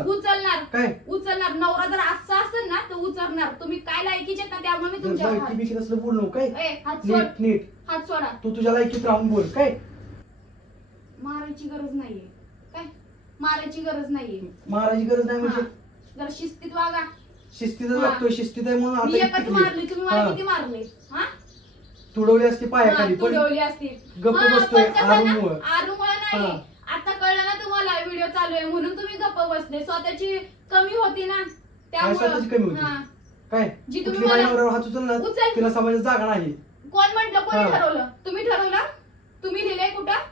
उचलणार. काय? उचलणार. नवरा जर असा असेल ना तर उचलणार. तुम्ही काय लायकीचे ना त्यामुळे मी तुमच्या लायकी बिकी असलं बोल नको काय? ए, हात सोड. नीट. नीट हात सोडा. तू तुझ्या लायकीत राहून बोल काय? मारायची गरज नाहीये. काय? मारायची गरज नाहीये. मारायची गरज नाही हा. म्हणजे जरा शिस्तीत वागा. शिस्तीतच हा. वागतोय शिस्तीत आहे म्हणून मी एकच मारली तुम्ही मला हा. किती मारले? हा? तुडवली असती पायाखाली पण तुडवली असती. गप्प हा, बसतोय, पण कसं ना, आरूमुळं. आरूमुळं नाही. आता कळलं ना तुम्हाला व्हिडिओ चालू आहे म्हणून तुम्ही गप्प बसले. स्वतःची कमी होती ना काय स्वतःची कमी होती? हा. काय? जी तुम्ही कुठली मला- नवऱ्यावर हात उचल ना उचल. तिला समाजात जागा नाही. कोण म्हटलं? कोणी हा. ठरवलं? तुम्ही ठरवलं? तुम्ही लिहिलंय कुठं?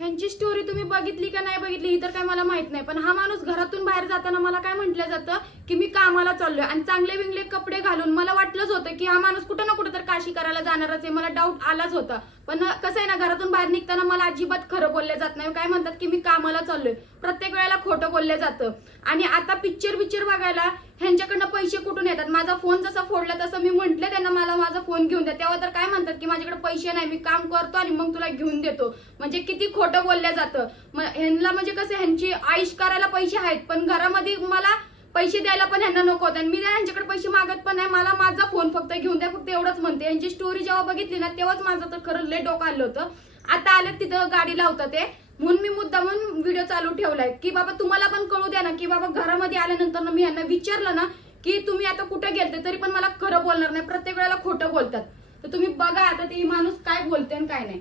ह्यांची स्टोरी तुम्ही बघितली का नाही बघितली ही तर काय मला माहीत नाही. पण हा माणूस घरातून बाहेर जाताना मला काय म्हटलं जातं? की मी कामाला चाललोय आणि चांगले विंगले कपडे घालून मला वाटलंच होतं की हा माणूस कुठं ना कुठं तर काशी करायला जाणारच आहे. मला डाऊट आलाच होता. पण कसं आहे ना घरातून बाहेर निघताना मला अजिबात खरं बोलले जात नाही. काय म्हणतात की मी कामाला चाललोय. प्रत्येक वेळेला खोटं बोलले जातं. आणि आता पिक्चर पिक्चर बघायला ह्यांच्याकडनं पैसे कुठून येतात? माझा फोन जसा फोडला तसं मी म्हंटले त्यांना मला माझा फोन घेऊन द्या. तेव्हा तर काय म्हणतात की माझ्याकडे पैसे नाही मी काम करतो आणि मग तुला घेऊन देतो. म्हणजे किती खोटं बोललं जातं. ह्यांना म्हणजे कसं ह्यांची आयुष करायला पैसे आहेत. पण घरामध्ये मला पैसे द्यायला पण ह्यांना नको होते. मी यांच्याकडे पैसे मागत पण नाही. मला माझा फोन फक्त घेऊन द्या. फक्त एवढंच म्हणते. यांची स्टोरी जेव्हा बघितली ना तेव्हाच माझं तर खरं लय डोकं आलं होतं. आता आलं तिथं गाडी लावतात ते. म्हणून मी मुद्दा म्हणून व्हिडिओ चालू ठेवलाय. की बाबा तुम्हाला पण कळू द्या ना की बाबा घरामध्ये आल्यानंतर मी यांना विचारलं ना की तुम्ही आता कुठे गेलते तरी पण मला खरं बोलणार नाही. प्रत्येक वेळेला खोटं बोलतात. तर तुम्ही बघा आता ते माणूस काय बोलते आणि काय नाही.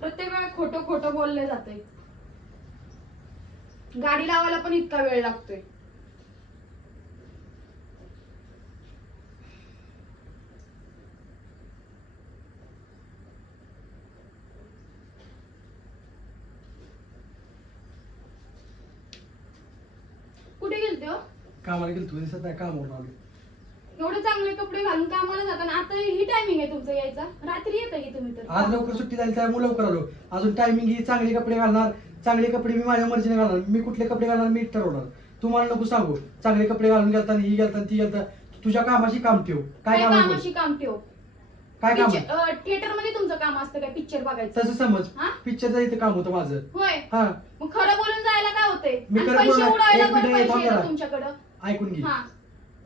प्रत्येक वेळा खोटं खोटं बोललं जातंय. गाडी लावायला पण इतका वेळ लागतोय. कामाला गेलो तू दिसत नाही कामावर आलो. एवढे चांगले कपडे घालून कामाला जाताना आता ही टायमिंग आहे तुमचं यायचा. रात्री येता की तुम्ही तर? आज लवकर सुट्टी झाली त्यामुळे लवकर आलो. अजून टायमिंग ही चांगले कपडे घालणार चांगले कपडे मी माझ्या मर्जीने घालणार. मी कुठले कपडे घालणार मी ठरवणार. तुम्हाला नको सांगू. चांगले कपडे घालून गेलता ही गेलता ती गेलता. तुझ्या कामाशी काम ठेव. काय आहे? कामाशी काम ठेव? काय काम आहे? थिएटरमध्ये तुमचं काम असतं काय? पिक्चर बघायचं. तसं समज. हा? पिक्चरचं इथं काम होतं माझं. होय. हा. मग खरं बोलून जायला काय होते मी खरं पैसे बोलणार. उडवायला एक पण मिनिट, एक पैसे मिनिट. येतात तुमच्याकडं. ऐकून घे. हा.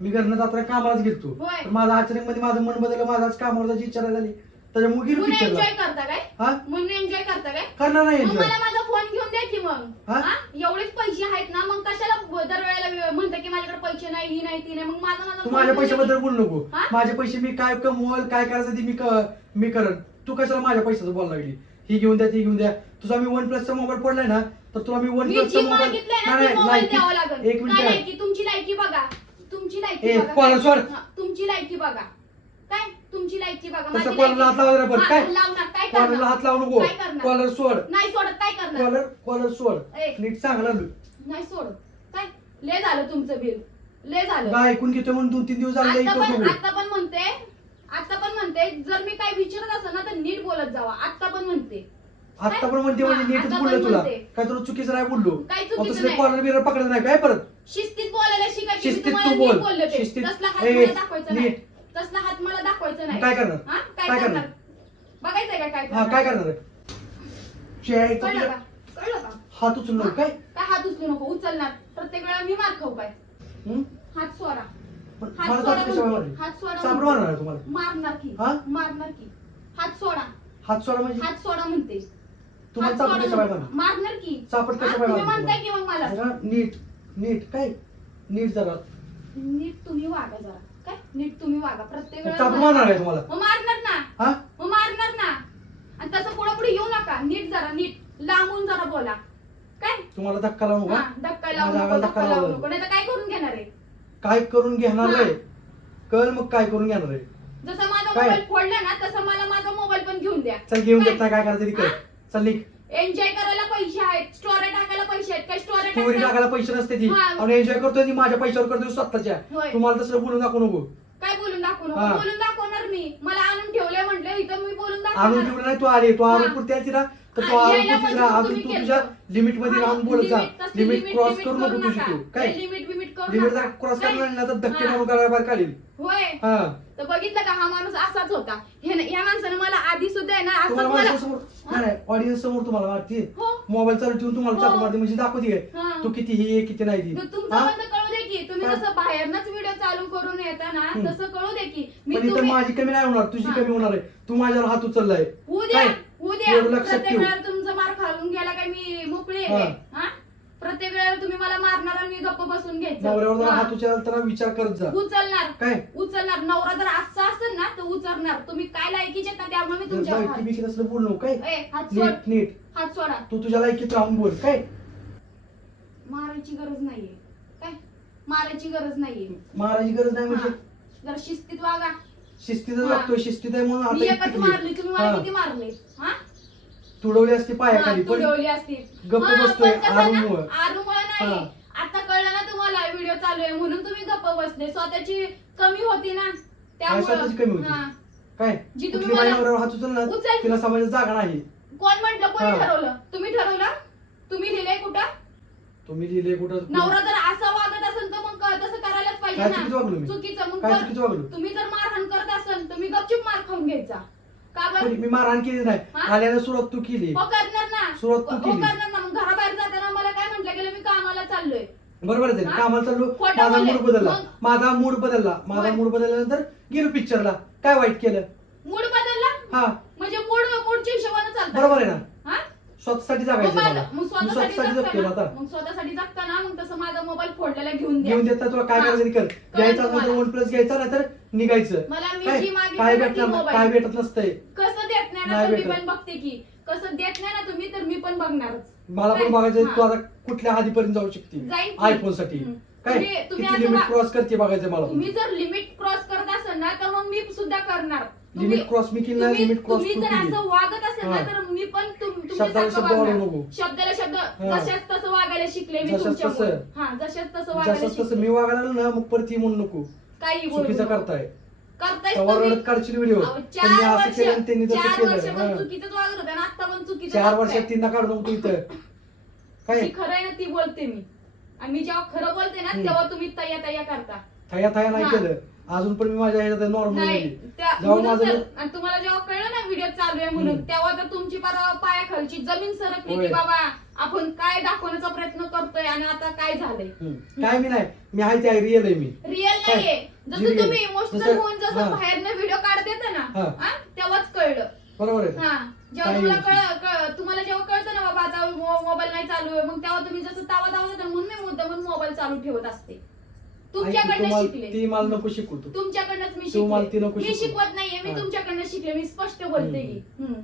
मी घरनं जाताना कामालाच गेलतो. होय. तर माझा अचानक मध्ये माझं मन बदललं माझा आज कामावर जायची इच्छा नाही झाली. त्याच्यामुळे गेलो म्हणून पिक्चरला एन्जॉय करता काय? हा? म्हणून एन्जॉय करता काय? करणार नाही मग enjoy. मला माझा फोन घेऊन द्या की मग. हा? हा? एवढेच पैसे आहेत ना मग कशाला ब- दरवेळेला म्हणता की माझ्याकडे पैसे नाही ही नाही ती नाही. मग माझा माझा तू phone माझ्या घेऊन द्या पैशाबद्दल की. बोलू नको. हा? माझे पैसे मी काय कमवल काय करायचं ते मी क- मी करन. तू कशाला माझ्या पैशाचं बोलायला लागली? ही घेऊन द्या ती घेऊन द्या. तुझा मी वन प्लसचा मोबाईल पडलाय ना तर तुला मी वन मी प्लसचा जी मोबाईल मागितलंय ना ती मोबाईल द्यावा लागेल. एक काय मिनिट लायकी? तुमची लायकी बघा. तुमची लायकी ए, बघा. सोड. हा, तुमची लायकी बघा. तुमची लायकी बघा तसं माझी हात नका, हा, काय? लावणार काय कॉलरला करणार? हात लावू नको. काय करणार? कॉलर सोड. नाही सोडत काय करणार? कॉलर कॉलर सोड. ए. नीट चांगला नाही सोडत. काय? ले झालं तुमचं बिल. ले झालं. बा ऐकून घेतो म्हणून दोन तीन दिवस झाले आता पण नको आता पण म्हणते. आता पण म्हणते. जर मी काय विचारत असेल ना तर नीट बोलत जावा. आता पण म्हणते. आता पण म्हणते म्हणजे हा, नीटच आता बोललो पण तुला. म्हणते. काय तुला चुकीचं नाही बोललो. काही चुकीचं तसले नाही. कॉलर बिलर पकडत नाही. काय परत? शिस्तीत बोलायला शिकायची. मी शिस्तीत तुम्हाला तू नीट बोल. बोलले. शिस्तीत. तसला हात ए, मला दाखवायचा नाही. नीट. तसला हात दाखवायचा नाही. काय करणार? हा? काय काय करणार? करणार? बघायचंय का काय हा काय करणार? आहे? चे, कळलं तुझ्या- का? कळलं का? हात उचलू नको काय? काय हात उचलू नको? उचलणार. प्रत्येक वेळा मी मार खाऊ काय? हं? हात पण हात मला सोडा म्हणते. मारली? हात सोडा म्हणते. मारणार आहे तुम्हाला? मारणार की. हा? मारणार की. हात सोडा. हात सोडा म्हणजे? हात सोडा म्हणते. तुम्हाला हात सोडा म्हणते. मारणार? मारणार की. चापट हा? कशाला तुम्ही मारणार म्हणताय की मग मला. जरा नीट नीट काय? नीट जरा. नीट तुम्ही वागा जरा. काय? नीट तुम्ही वागा. प्रत्येक वेळेला मारणार आहे तुम्हाला. मग मारणार ना? हा? मग मारणार ना? आणि तसं पुढे पुढे येऊ नका. नीट जरा नीट. लांबून जरा बोला. काय? तुम्हाला धक्का लावू हा, का धक्का लावू माझ्या नको अंगाला धक्का धक्का लावू नको. नाही काय करून घेणार आहे? काय करून घेणार. आहे? कळ मग काय करून घेणार आहे? जसं माझा काय? मोबाईल फोडला ना तसं मला माझा मोबाईल पण घेऊन द्या. चल घेऊन? देत नाही काय करायचं ते कर हा? चल निघ. एन्जॉय करायला पैसे आहेत. स्टोरी टाकायला पैसे आहेत. काय स्टोरी स्टोरी टाकायला पैसे नसते ती. हा. आणि एन्जॉय करतोय ती माझ्या पैशावर करतोय स्वतःच्या. होय. तुम्हाला तसं बोलून दाखवू नको. काय बोलून दाखवू नको? हा. बोलून दाखवणार मी. मला आणून ठेवलंय म्हटलं इथं मी बोलून आणून दाखवणार ठेवलं नाही तू आली. तू हा. आरोप पुरती ना तर तू पुरती पण राहा अजून तू. तुझ्या लिमिटमध्ये राहून बोलत जा लिमिट क्रॉस करू नको तुझी. तू काय लिमिट बिमिट करू लिमिट. क्रॉस. करणार नाही तर धक्के. मारून घराबाहेर बाहेर काढील होय हा तर बघितलं का हा माणूस असाच होता न- या माणसानं मला आधी सुद्धा आहे ना तुम्हाला माझ्यासमोर नाही ऑडियन्स समोर तुम्हाला मारते हो मोबाईल चालू ठेवून तुम्हाला हो. चाकू मारते म्हणजे दाखवते काय. तू किती ही आहे किती नाही ती तर तुमचं हा? पण तर कळू दे की तुम्ही? जसं बाहेरनच व्हिडिओ चालू करून येता ना हम्म. तसं कळू दे की मी पण इथं तुम्ही माझी कमी नाही होणार तुझी हा. कमी होणार आहे तू माझ्यावर हात उचललाय होऊ द्या काय? होऊ द्या एवढं लक्षात प्रत्येक ठेव. वेळेला तुमचा मार खालून गेला काय मी मोकळी आहे? हा. काय? हा? प्रत्येक वेळेला तुम्ही मला मारणार आणि मी गप्प बसून नवऱ्यावर जर घ्यायचं हात हा. उचलताना विचार करत जा. उचलणार. काय? उचलणार. नवरा जर असा असेल ना तर उचलणार. तुम्ही काय लायकीचे आहेत ना त्यामुळे मी जर तुमच्यावर लायकी असलं बोल नको काय? ए, हात सोड. नीट नीट. हात सोडा. तू तुझ्या लायकीत राहून बोल काय? मारायची गरज नाहीये. काय? मारायची गरज नाहीये. मारायची गरज नाही हा. म्हणजे? जरा शिस्तीत वागा. शिस्तीतच हा. वागतोय शिस्तीत आहे म्हणून मी आता एकच मारली तुम्ही मला. किती मारले हा तुडवली असती पायाखाली हा, पण तुडवली असती गप्प हा, बसतोय, पण कसं ना, आरूमुळं. आरूमुळं नाही हा. आता कळलं ना तुम्हाला व्हिडिओ चालू आहे म्हणून तुम्ही गप्प बसले स्वतःची कमी होती ना स्वतःची कमी होती? हा. काय जी तुम्ही कुठली बाई मला- नवऱ्यावर हात उचलला उचल. तिला समाजात जागा नाही कोण म्हंटल कोणी हा. ठरवलं तुम्ही ठरवलं तुम्ही लिहिलंय कुठं तुम्ही लिहिले कुठं? नवरा जर असा वागत असेल तर मग तसं करायलाच पाहिजे काय चुकीचं वागलो ना मी? चुकीचं मग काय कर- चुकीचं वागलो? तुम्ही जर मारहाण करत असाल तर मी गपचूप मार खाऊन घ्यायचा. का पण बरं मी मारहाण केली नाही. हा? आल्यानं सुरुवात तू केली. हो करणार ना. सुरुवात तू केली. करणार ना. मग घराबाहेर जाताना मला काय म्हटलं गेलं? मी कामाला चाललोय. बरोबर आहे हा? कामाला चाललो. खोटं माझा बोलले. मूड बदलला. मग? माझा मूड बदलला. माझा होय. मूड बदलल्यानंतर गेलो पिक्चरला काय वाईट केलं? मूड बदलला? हा. म्हणजे मूड मूडच्या हिशोबाने चालतं बरोबर आहे ना? स्वतःसाठी जगायचं मला. मग मी स्वतःसाठी स्वतःसाठी जगतोय जगताना आता. मग स्वतःसाठी जगताना मग तसं माझा मोबाईल फोडलेला घेऊन द्या. घेऊन देता तुला काय हा. करायचं ते कर घ्यायचं असेल तर तुम्हाला. वन प्लस घ्यायचा नाही तर निघायचं. मला मी काय? जी काय मागितलं ना ती भेटणार नाही, मोबाईल काय भेटत नसतंय? कसं देत नाही ना नाही तर मी भेटत. पण बघते की. कसं देत नाही ना तुम्ही तर मी पण बघणारच. मला काय? पण बघायचं हा. तू आता कुठल्या हादीपर्यंत जाऊ शकते? जाईन की. आयफोनसाठी. हम्म. काय? तुम्ही- तुम्ही किती लिमिट क्रॉस करते बघायचं मला. तुम्ही जर लिमिट क्रॉस करत असाल ना तर मग मी सुद्धा करणार. लिमिट क्रॉस मी केली नाही लिमिट क्रॉस तुम्ही जर असं वागत असेल ना हा. तर मी पण शब्दाला शब्द. नको. शब्दाला शब्द हा. जशाच तसं वागायला शिकले मी जशाच तुमच्यामुळे तसं. हा जशाच तसं वागायला जसं तसं शिकले मी वागायला लागलो ना मग परत ती म्हणू नको काही बोलू चुकीचं नको. करताय करतायच तेव्हा तुम्ही. रडत काढशील व्हिडिओ अहो, त्यांनी चार असं वर्ष केलं आणि त्यांनी चार तसं वर्ष केलं पण हा. चुकीचंच वागत होते आणि आता पण चुकीचं चार वागताय. वर्षात तीनदा काढू नको तू इथं काय जी खरं आहे ना ती बोलते मी आणि मी जेव्हा खरं बोलते ना हम्म. तेव्हा तुम्ही तया तया करता थया थया नाही हा. केलं अजून पण मी माझ्या ह्याच्यात नॉर्मल नाही नाही त्या- जेव्हा म्हणून माझं- तर- आणि तुम्हाला जेव्हा कळलं ना व्हिडिओ चालू आहे म्हणून हम्म. तेव्हा तर तुमची पार पायाखालची जमीन सरकली होय. की बाबा आपण काय दाखवण्याचा प्रयत्न करतोय आणि आता काय झालंय हम्म. काय मी नाही मी आहे ते आहे रिअल आहे मी रिअल काय? नाहीये जसं Real. तुम्ही इमोशनल जसं- होऊन जसं. बाहेरनं व्हिडिओ काढत येतं ना हा. हा, तेव्हाच कळलं बरोबर आहे हा जेव्हा काय तुम्हाला? कळ कळ- तुम्हाला जेव्हा कळतं ना बाबा आता मोबाईल नाही चालू आहे मग तेव्हा तुम्ही जसं तावा होता म्हणून मी मुद्दा म्हणून मोबाईल चालू ठेवत असते तुमच्याकडनं तुम्हाला- शिकले ती मला नको शिकू तू तुमच्याकडनंच मी तू मला ती शिकले नको मी शिकवू. शिकवत नाहीये मी हा. तुमच्याकडनं शिकले मी स्पष्ट बोलते हम्म. की हम्म.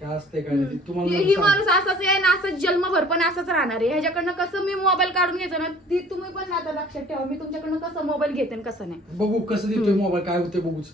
काय असते काय नाही, ती तुम्हाला ही ही सांगू. माणूस असाच आहे ना असंच जन्मभर पण असंच राहणार आहे ह्याच्याकडनं कसं मी मोबाईल काढून घ्यायचं ना ती तुम्ही पण आता लक्षात ठेवा मी तुमच्याकडनं कसं मोबाईल घेते आणि कसं नाही बघू कसं देतोय हम्म. मोबाईल काय होते बघूच